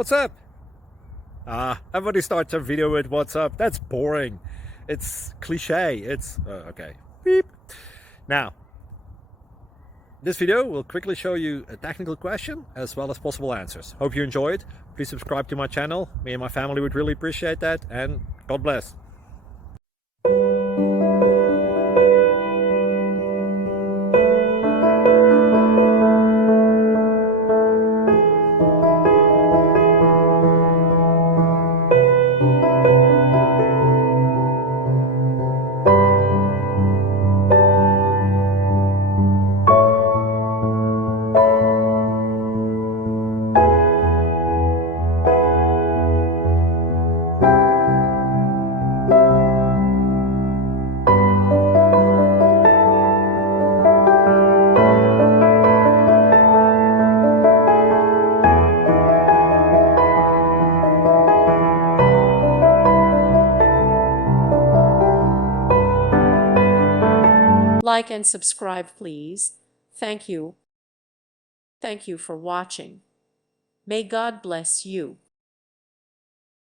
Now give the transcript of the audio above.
What's up? Everybody starts a video with what's up. That's boring. It's cliche. It's okay. Beep. Now, this video will quickly show you a technical question as well as possible answers. Hope you enjoyed. Please subscribe to my channel. Me and my family would really appreciate that, and God bless. Like and subscribe, please. Thank you. Thank you for watching. May God bless you.